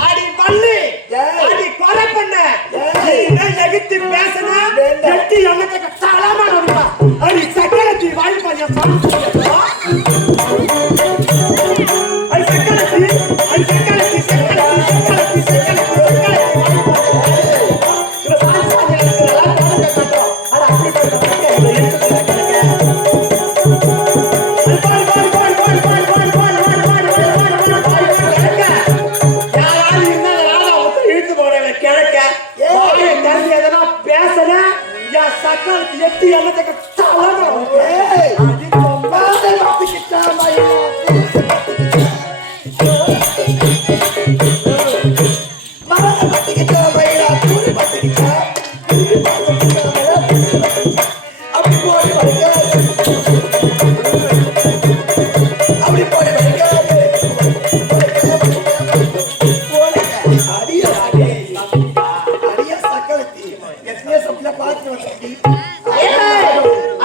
அடி பள்ளி அடி கொலை பண்ண எகித்து பேசணும் எட்டி எனக்கு தளமா அடி சக்கரத்தி வாய்ப்பா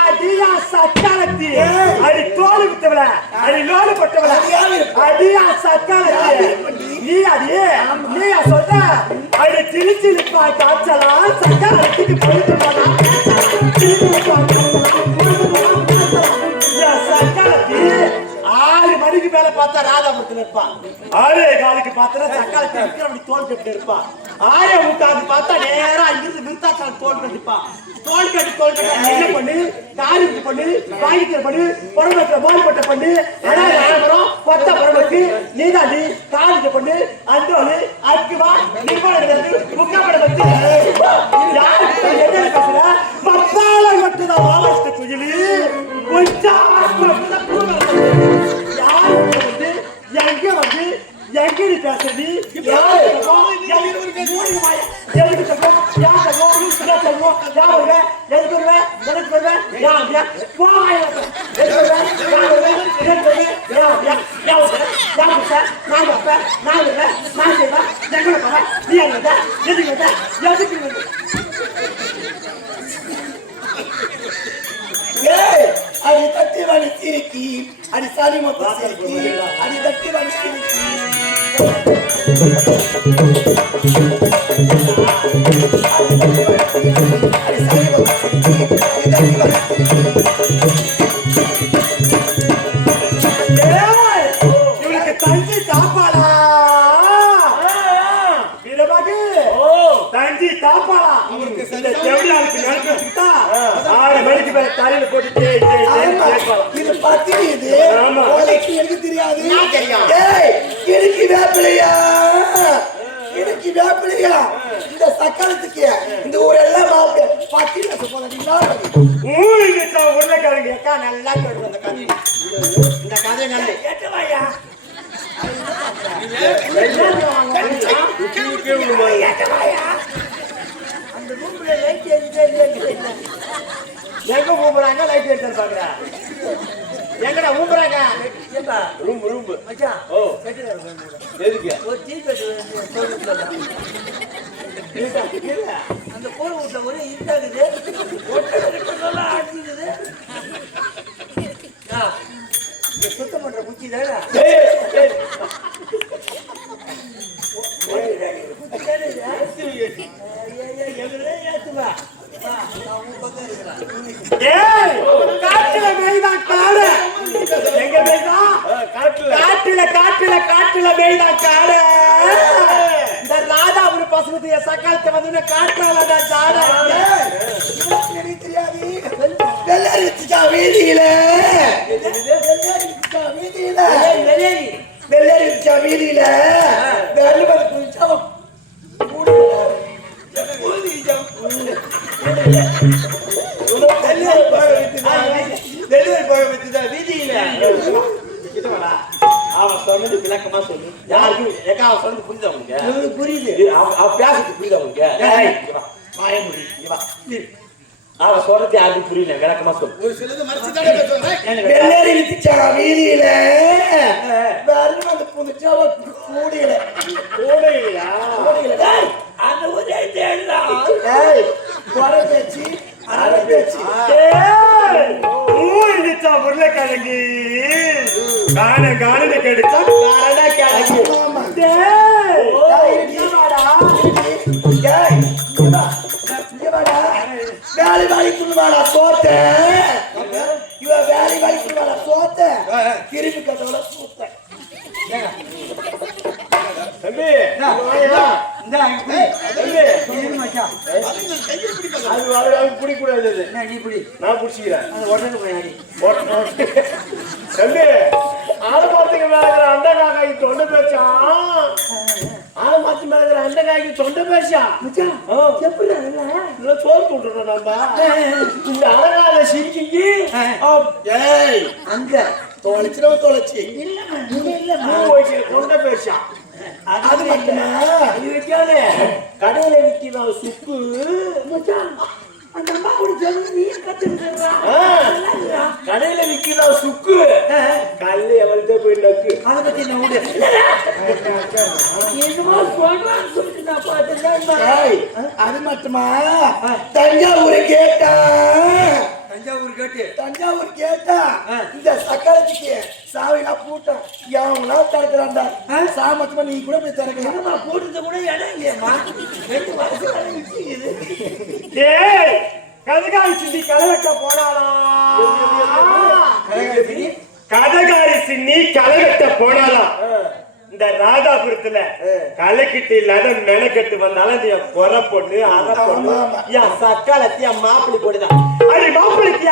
அடியா சக்காலத்தி. அடி தோல் விட்டவள, அடி லோலு போட்டவள. அடியா சக்காலத்தி. யாரு பண்ணி? நீ சொல்ற? அடி திருச்சி சிலுப்பா காய்ச்சலா, சக்காலத்திக்கு போயிட்டு போனா. பார்த்தா ராதாபுரத்துல இருப்பான் ஆரே காலுக்கு பார்த்தா சக்காலத்தி விக்ரமணி தோல் கட்டு இருப்பான் ஆரே முக்காலுக்கு பார்த்தா நேரா இங்கிருந்து விருத்தாச்சால தோல் கட்டிப்பான் தோல் கட்டு தோல் கட்டு என்ன பண்ணு? காரிக்கு பண்ணு காய்கறி பண்ணு புறம்பத்துல மால் பட்ட பண்ணு அதாவது ஆலமரம் பத்த புறம்புக்கு நீதாண்டி காரிக்கு பண்ணு அந்தோடு அக்குவா நிர்வாணம் முக்காப்பட வச்சு யாரு யார் யார் சார் யார் சார் நான் வைப்பேன் நான் இருப்பேன் நான் செய்வேன் எங்களை போவேன் நீ அங்கே தான் எதுக்கு வந்த எதுக்கு வந்து அது தட்டி வாழி சிரிக்கி அது சாரி மொத்தம் சிரிக்கி அது தட்டி வாழி சிரிக்கி அது சாரி மொத்தம் சிரிக்கி அது தட்டி வாழி சிரிக்கி தலையில போட்டு இது பத்தினி இது கோலைக்கு எனக்கு தெரியாது. எனக்கு வேப்பிலையா? எனக்கு வேப்பிலையா? இந்த சக்கரத்துக்கு இந்த ஊர் எல்லாம் மாப்பிட பத்தி லட்சம் உருளைக்கிழங்கு அக்கா நல்லா கேட்டு அந்த கதை இந்த கதை நல்லா கேட்டவாயா? கேட்டவாயா? லைட் எடுத்து பாக்குறா எங்கடா ஊம்புறாங்க ரூம் ரூம் மச்சான் ஓ எதுக்கு ஒரு டீ கட்டு அந்த போர் வீட்டுல ஒரே இருட்டாகுது இந்த சுத்தம் பண்ற குச்சி தானே குச்சி தானே ஏத்துவா காட்டுல மேய்தான் காடு. எங்க மேய்தா? காட்டுல. காட்டுல காட்டுல மேய்தான் காடு. இந்த ராதா ஒரு பசங்களுக்கு என் சக்காலத்தை வந்து காட்டுறாளடா காடா. தெரியாது? வெள்ளரிச்சிக்கா வீதியில. அவன் சொன்னது விளக்கமா சொல்லு. யாருக்கும் ஏக்கா அவன் சொன்னது புரியுது அவனுக்கு புரியுது. அவன் பேசுறது புரியுது அவனுக்கு மாயமுடி அவன் சொல்றது யாருக்கும் புரியல. விளக்கமா சொல்லு. விதிச்சா வீதியில? அந்த புதுச்சா கூடையில. கூடையில. அந்த ஒரே தேடுதான் குறை பேச்சு உருளைக்கிழங்கு. காண காணனை கெடுத்தா காரண கிழங்கு. வேலை வாங்கி சொல்லுவாடா சோத்த. இவ வேலை வாங்கி சொல்லுவாடா சோத்த கிருமி கட்டோட சூத்த. அது. நான் பிடிச்சிக்கிறேன். தம்பி ஆலமரத்துக்கு மேல இருக்கிற அண்டை காக்காய்க்கு தொண்டை பேச்சா? ஆலமரத்து மேல காய்க்கு தொண்டை பேச்சா? ஆ. இல்ல சோறு விட்டுறோம் நம்ம. இந்த சிரிக்கி ஏய் அங்க. தொலைச்சிரவ தொலைச்சி. தொண்டை பேச்சா? அது மட்டுமா? அது வைக்காத. கடையில விற்கிறான் சுக்கு ஆ, கடையில விற்கிறான் சுக்கு? கல்லு எவள்கிட்ட போய் நக்கு ஏய் அது மட்டுமா? தஞ்சாவூர் கேட்டா? தஞ்சாவூர் கேட்டு. தஞ்சாவூர் கேட்டா? இந்த சக்கரத்துக்கு சாவினா பூட்டம். எவனா திறக்கிறான்டா சாமத்துமா நீ கூட போய் திறக்கலாம் போட்டுறது கூட இடம் இல்லையம்மா ரெண்டு வருஷம். டேய் கதகாரி சிந்தி கலவெட்ட போனாளா? கதகாரி சின்னி கலவெட்ட போனாளா? இந்த ராதாபுரத்துல கலைக்கிட்டு இல்லாத மெனக்கட்டு வந்தாலும் நீ குறை பொண்ணு அரை பொண்ணு. என் சக்காலத்தி என் மாப்பிள்ளை போடுதான் அது மாப்பிள்ளைக்கு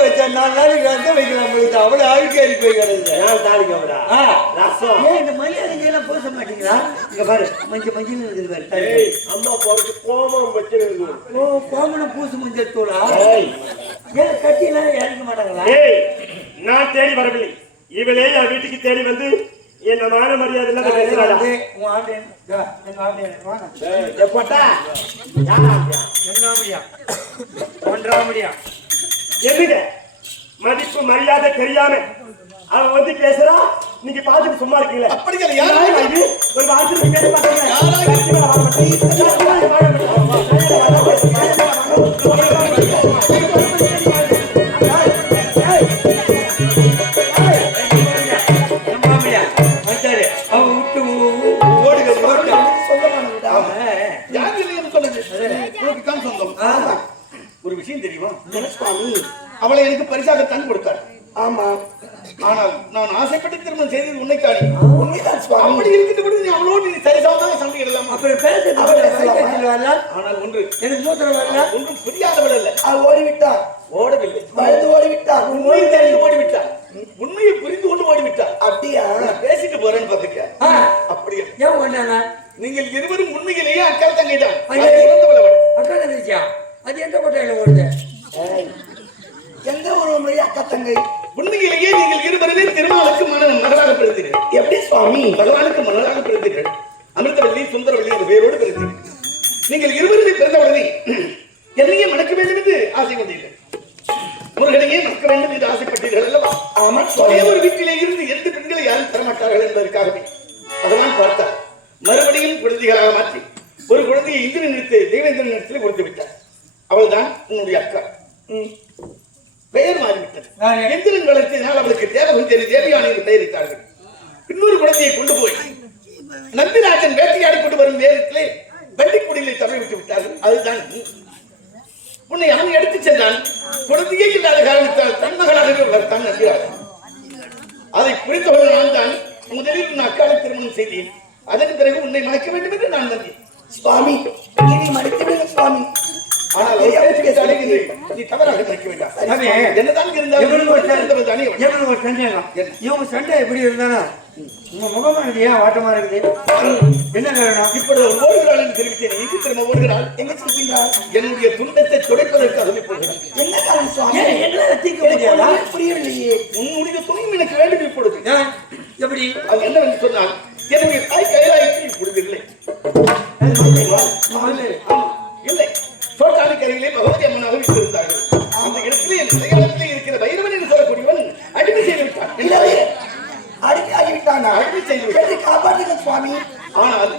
வச்சா நாலு நாளைக்கு ரசம் வைக்கலாம் பொழுது அவ்வளவு அழுக்கேறி போய் கிடக்குது ஏன் தாலி கவரா? ஆ. ரசம். ஏன் இந்த எல்லாம் பூச மாட்டீங்களா? இங்க பாரு மஞ்சள் மஞ்சள் இருக்குது பாரு அம்மா போறதுக்கு கோபம் வச்சிருக்கு ஓ பூசு மஞ்சள் தூளா? ஏன் மாட்டாங்களா? ஏய், நான் தேடி வரவில்லை. இவளே என் வீட்டுக்கு தேடி வந்து என்ன மான மரியாதை உன் ஆண்டு இதோ, எங்க ஆண்டு வாங்க. போட்டா? என்ன முடியா என்னங்க மதிப்பு மரியாதை தெரியாம அவன் வந்து பேசுறா? நீங்க பாத்துட்டு சும்மா இருக்கீங்களா. அப்படி கிடையாது. ஒரு வார்த்தை பேச மாட்டேங்க என்ன சுவாமி அவளை எனக்கு பரிசாக தந்து கொடுத்தார். ஆமா. ஆனால் நான் ஆசைப்பட்டு திருமணம் செய்தது உன்னைத்தானே? உண்மைதான் சுவாமி. அப்படி இருக்கின்ற பொழுது நீ அவளோடு நீ சரிசமமாக சண்டையிடலாம் அப்புறம் பேசுறது சைக்கிள் வரல? ஆனால் ஒன்று. எனக்கு மூத்திரம் வரல? ஒன்றும் புரியாதவள் அல்ல. அவ ஓடிவிட்டான் ஓடவில்லை. பயந்து ஓடிவிட்டான் உண்மையை தெரிந்து ஓடிவிட்டார் உண்மையை புரிந்து கொண்டு ஓடிவிட்டார் அப்படியா? பேசிட்டு போறேன்னு பாத்துக்கியா ஆ, அப்படி அல்ல. ஏன் பண்ணாங்க நீங்கள் இருவரும் உண்மையிலேயே அக்கா தங்கை தான் அவள். அக்கா தங்கச்சியா? அது எந்த கோட்டையில ஓடுது ஏய், எந்த ஒரு மொழி அக்கா தங்கை உண்மையிலேயே நீங்கள் இருவருமே திருமணத்துக்கு மன மகளாக பிறந்தீர்கள். எப்படி சுவாமி? பகவானுக்கு மகளாக பிறந்தீர்கள். அமிர்தவல்லி சுந்தரவல்லி என்ற பெயரோடு பிறந்தீர்கள். நீங்கள் இருவருமே பிறந்தவுடனே என்னையே மணக்க வேண்டும் என்று ஆசை கொண்டீர்கள். முருகனையே மணக்க வேண்டும் என்று ஆசைப்பட்டீர்கள் அல்லவா? ஆமா ஒரே ஒரு வீட்டிலே இருந்து எந்த பெண்களை யாரும் தரமாட்டார்கள் என்பதற்காகவே பகவான் பார்த்தார். மறுபடியும் குழந்தைகளாக மாற்றி ஒரு குழந்தையை இந்திரன் நிறுத்தி தேவேந்திரன் நிறுத்தி கொடுத்து விட்டார். அவள்தான் உன்னுடைய அக்கா. பெயர் மாறிவிட்டது? எந்திரன் வளர்த்தினால் அவளுக்கு தேவகுஞ்சரி தேவியானி என்று பெயரிட்டார்கள். இன்னொரு குழந்தையை கொண்டு போய் நம்பிராஜன் வேட்டையாடி கொண்டு வரும் நேரத்திலே வண்டிக்குடியிலே தவறி விட்டு விட்டார்கள். அதுதான். உன்னை அவன் எடுத்துச் சென்றான். குழந்தையே இல்லாத காரணத்தால் தன் மகளாகவே வளர்த்தான் நம்பிராஜன் அதை புரிந்தவர்கள் நான் தான். முதலில் உன் அக்காலை திருமணம் செய்தேன். அதன் பிறகு உன்னை மணக்க வேண்டும் என்று நான் நம்பி சுவாமி விடுங்க சுவாமி. ஆனால் ஒரு நீ தவறாக நினைக்க வேண்டாம். என்னதான் இருந்தாலும் இவனுக்கு ஒரு சண்டை- சந்தேகம் இவங்க எப்படி இருந்தானா உங்க முகமா இது ஏன் வாட்டமா இருக்குது? என்ன காரணம் அவள் ஓடுகிறாள் தெரிவித்தேன். திரும்ப ஓடுகிறாள்? எங்க சொல்கின்றார்? என்னுடைய துன்பத்தை துடைப்பதற்காகவே போகிறாள் என்ன காரணம் தீர்க்க எனக்கு முடியாதா? புரியவில்லையே. உன்னுடைய துணையும் எனக்கு வேண்டும் இப்பொழுது? எப்படி? அது என்னவென்று சொன்னால் என்னுடைய தாய் இப்பொழுது இல்லை சோட்டாளி கரையிலே பகவதி அம்மனாக வைத்திருந்தார்கள் அந்த இடத்திலே அடையாளத்திலே இருக்கிற பைரவன் என்று சொல்லக்கூடியவன் அடிமை செய்து விட்டான் இல்லவே அடிக்க ஆகிவிட்டானா? அடிமை செய்து காப்பாற்றுங்க சுவாமி. ஆனால்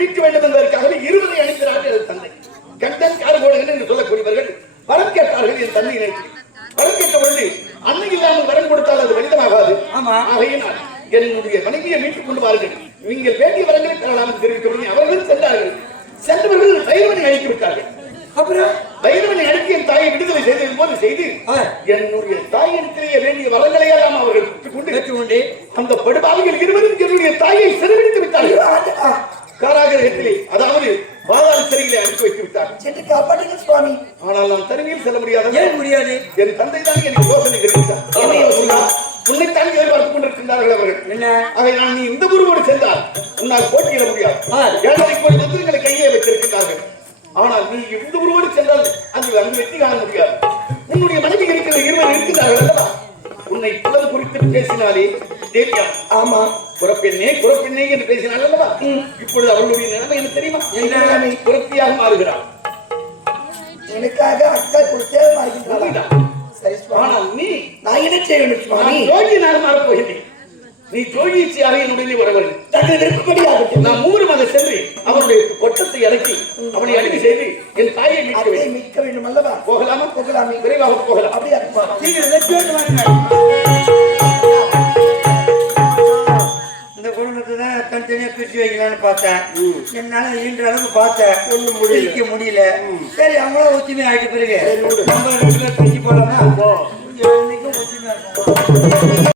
மீட்க வேண்டும் என்பதற்காகவே இருபதை அளிக்கிறார்கள் எனது தந்தை. கண்டன் கார்போடுகள் என்று சொல்லக்கூடியவர்கள் வரம் கேட்டார்கள் என் தந்தை நினைத்து. வரம் கேட்ட பொழுது அன்னை இல்லாமல் வரம் கொடுத்தால் அது வலிதமாகாது. ஆமா. ஆகையினால் என்னுடைய மனைவியை மீட்டுக் கொண்டு வாருங்கள். நீங்கள் வேண்டிய வரங்களை பெறலாம் என்று தெரிவிக்கவில்லை அவர்கள் சென்றார்கள். சென்றவர்கள் பைரவனை அழைத்து விட்டார்கள். அப்புறம் பைரவனை அழைத்து என் தாயை விடுதலை செய்தது போது செய்து. என்னுடைய தாயிடத்திலேயே வேண்டிய வரங்களை எல்லாம் அவர்கள் பெற்றுக்கொண்டு பெற்றுக்கொண்டு அந்த படுபாவிகள் இருவரும் என்னுடைய தாயை சிறைபிடித்து விட்டார்கள். காராகிரகத்திலே அதாவது பாதாள சிறையிலே அனுப்பி வைத்து விட்டார்கள். சென்று காப்பாற்றுங்க சுவாமி. ஆனால் நான் தனிமையில் செல்ல முடியாது. ஏன் முடியாது? என் தந்தை தான் எனக்கு யோசனை தெரிவித்தார் உன்னைத்தான் எதிர்பார்த்துக் கொண்டிருக்கின்றார்கள் அவர்கள். என்ன? நான் நீ இந்த குருவோடு சென்றால் உன்னால் போட்டியிட முடியாது. ஏழரை கோடி மந்திரங்களை கையே வைத்திருக்கிறார்கள் ஆனால் நீ இந்த குருவோடு சென்றால் அங்கு அங்கு வெற்றி காண முடியாது. உன்னுடைய மனைவி இருக்கிற இருவர் இருக்கிறார்கள் உன்னை புலன் குறித்து பேசினாலே தேவியா ஆமா புறப்பெண்ணே புறப்பெண்ணே என்று பேசினாள் அல்லவா? இப்பொழுது அவளுடைய நிலைமை என்ன தெரியுமா? என்ன நிலைமை? புறப்பியாக மாறுகிறாள். எனக்காக அக்கா கொடுத்தே உண்மைதான். சரி சுவாமி. ஆனால் நீ நான் என்ன செய்ய வேண்டும் சுவாமி? நான் ஜோகி நான் மாறப் போகிறேன். நீ ஜோகிச்சியாக என்னுடைய வர வேண்டும். தங்கள் விருப்பப்படி ஆகட்டும் நான் மூலமாக சென்று அவனுடைய கொட்டத்தை இறக்கி அவனை அடிமை செய்து என் தாயை மீட்க மீட்க வேண்டும் அல்லவா? போகலாமா? போகலாமே. விரைவாக போகலாம். அப்படியா. இந்த குடும்பத்தை தான் தனித்தனியா பிரிச்சு வைக்கலாம்னு பார்த்தேன். என்னால ஈன்ற அளவுக்கு பார்த்தேன். ஒன்றும் முடியல. முடியல. சரி அவங்களும் ஒத்துமை ஆயிட்ட பிறகு நம்ம ரெண்டு பேரும் பிரிச்சு போலாமா? என்னைக்கும் ஒத்துமையா இருக்கும்